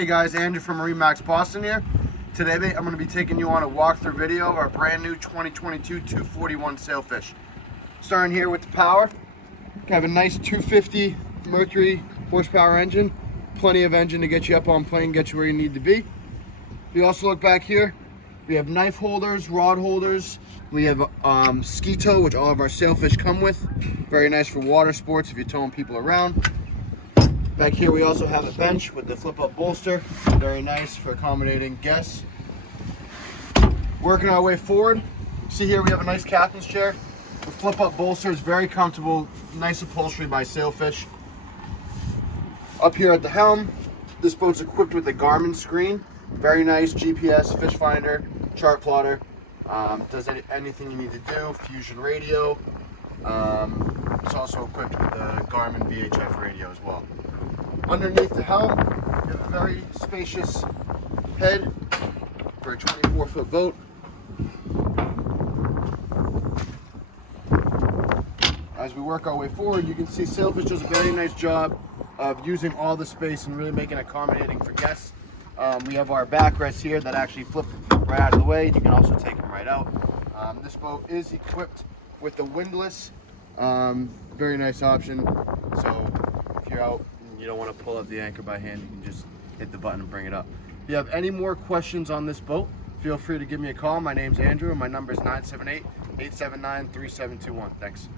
Hey guys, Andrew from MarineMax Boston here. Today I'm going to be taking you on a walkthrough video of our brand new 2022 241 Sailfish. Starting here with the power. We have a nice 250 Mercury horsepower engine. Plenty of engine to get you up on plane, get you where you need to be. If you also look back here, we have knife holders, rod holders. We have ski tow, which all of our Sailfish come with. Very nice for water sports if you're towing people around. Back here we also have a bench with the flip-up bolster. Very nice for accommodating guests. Working our way forward. See here we have a nice captain's chair. The flip-up bolster is very comfortable. Nice upholstery by Sailfish. Up here at the helm, this boat's equipped with a Garmin screen. Very nice GPS, fish finder, chart plotter. Does anything you need to do. Fusion radio. It's also equipped with a Garmin VHF radio as well. Underneath the helm, you have a very spacious head for a 24-foot boat. As we work our way forward, you can see Sailfish does a very nice job of using all the space and really making it accommodating for guests. We have our backrests here that actually flip right out of the way. You can also take them right out. This boat is equipped with the Windlass. Very nice option. So if you're out and you don't want to pull up the anchor by hand, you can just hit the button and bring it up. If you have any more questions on this boat, feel free to give me a call. My name's Andrew and my number is 978-879-3721. Thanks.